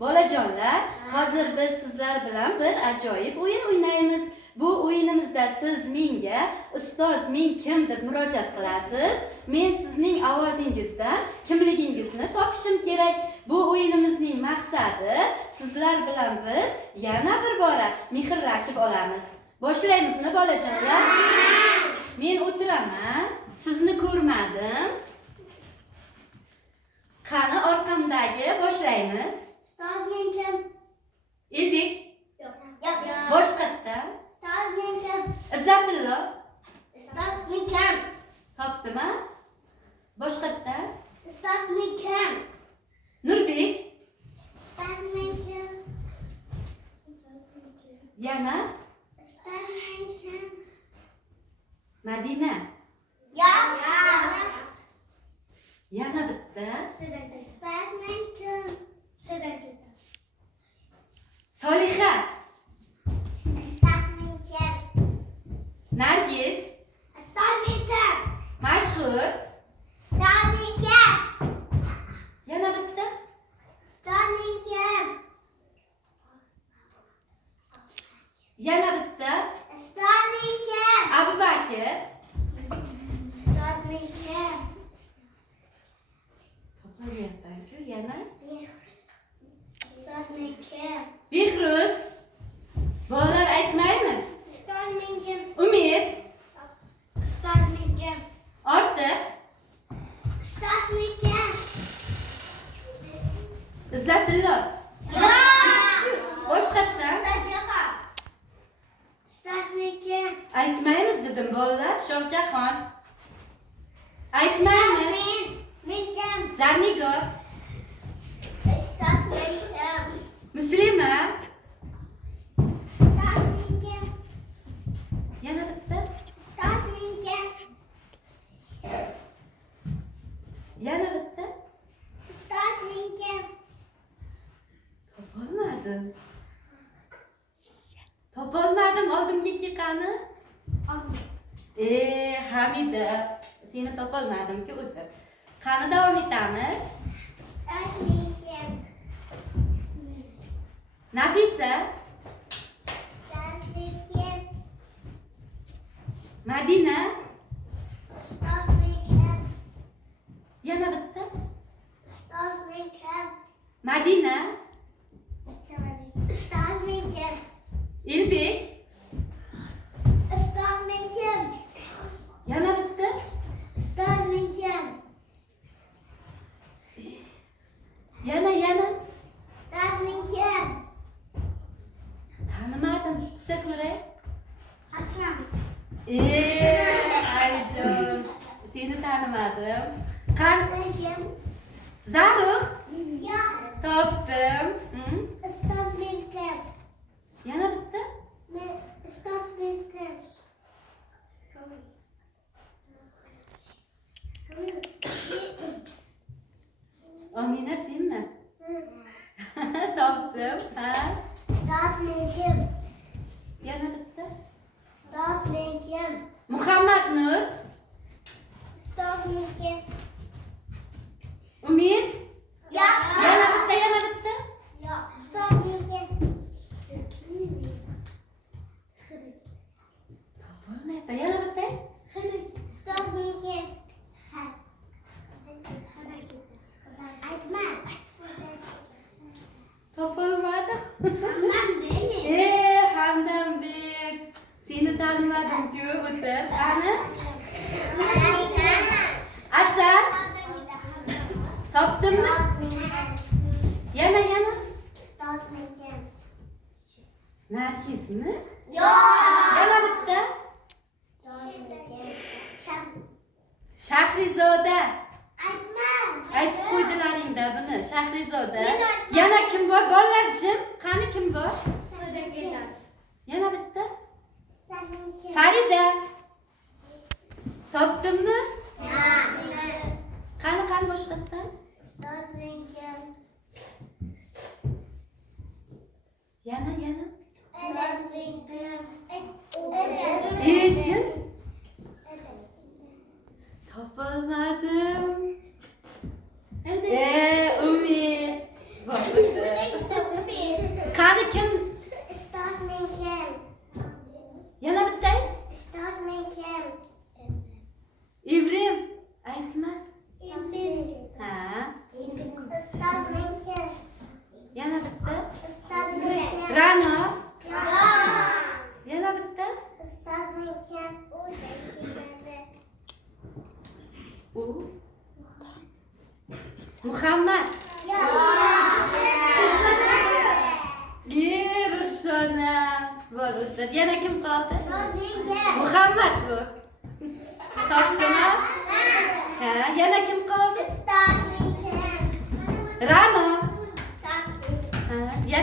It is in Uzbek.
Bolajonlar, hozir biz sizlar bilan bir ajoyib o'yin o'ynaymiz. Bu o'yinimizda siz menga ustoz men kim deb murojaat qilasiz. Men sizning ovozingizdan kimligingizni topishim kerak. Bu o'yinimizning maqsadi sizlar bilan biz yana bir bora mehrlashib olamiz. Boshlaymizmi bolajonlar? Men o'tiraman. Sizni ko'rmadim. Qani orqamdagi boshlaymiz. Ustoz men kim? Elbek. Yo'q. Boshqatda. Ustoz men kim? Izzatullo. Ustoz men kim? Topdimi? Boshqatda. Ustoz men kim? Nurbek. Ustoz men kim? Yana Ustoz men kim? Madina. Yo'q. Yana bitta. Ustoz men kim? Soliha. Ustoz men kim? Nargiz. Ustoz men kim? Mashhur. Ustoz men kim? Yana bitta. Ustoz men kim? Yana bitta. Ustoz men kim? Abubakir. Ustoz men kim? Topolmayapman-ku. Yana Ustoz men kim? Behruz. Bolalar aytmaymiz. Ustoz men kim? Umid. Ustoz men kim? Ortiq. Ustoz men kim? Izzatullo. Yo'q. Boshqatda. Shohjahon. Ustoz men kim? Aytmaymiz dedim bolalar. Shohjahon. Aytmaymiz. Men kim? Zarnigor. Ustoz men kim? Muslima. Ustoz men kim? Yana bitta. Ustoz men kim? Yana bitta. Ustoz men kim? Topolmadim. Oldimga kelqani. Hamida. Seni topolmadim-ku, o'tir. Qani davom etamiz. Ustoz men kim? Nafisa. Ustoz men kim? Madina. Ustoz men kim? Yana bitta. Ustoz men kim? Madina. Ustoz men kim? Elbek. Ustoz men kim? Yana bitta. Ustoz men kim? Yana. Ustoz men kim? Tanimadim. Bitta ko'ray. Aslam. Ayjon. Seni tanimadim. Qani Men kim? Zarux. Yo'q. Topdim. Ustoz men kim? Yana bitta. Ustoz men kim? Amina senmi? Topdim. Ha? Ustoz men kim? Yana bitta. Ustoz men kim? Muhammad Nur. Ustoz men kim? Umid. Yo'q. Yana bitta. Yo'q. Ustoz men kim? Topolmayapman. Yana bitta. Ustoz men kim? Aytma. Topolmadim. Hamdam beni. Hamdambek. Seni tanimadim-ku, o'tir. Qani? Asal. Topdimmi? Yana. Ustoz men kim? Nargizmi? Yo'q. Yana bitta. Ustoz men kim? Shahrizoda. Aytma. Aytib qo'ydilaring-da buni. Shahrizoda. Yana kim bor? Bolalar jim. Qani kim bor? Yana bitta. Farida. Topdimmi? Qani boshqatdan? Ustoz men kim? Yana. Ustoz men kim? Jim. Topolmadim. Umid. Bo'ldi. Qani kim? Ustoz men kim? Yana bitta ayt. Ustoz men kim? Evrim. Aytma. Iblis. Ha. Ustoz men kim? Yana bitta. Ustoz men kim? Ra'no. Ya. Yana bitta. Ustoz men kim? U keladi. U. Muhammad. Ya. Rushona. Bor o'tir. Yana kim qoldi? Ustoz men kim? Muhammad bu. Topdimi? Ha, yana kim qoldi? Ustoz men kim? Ra'no. Topdim. Ha, yana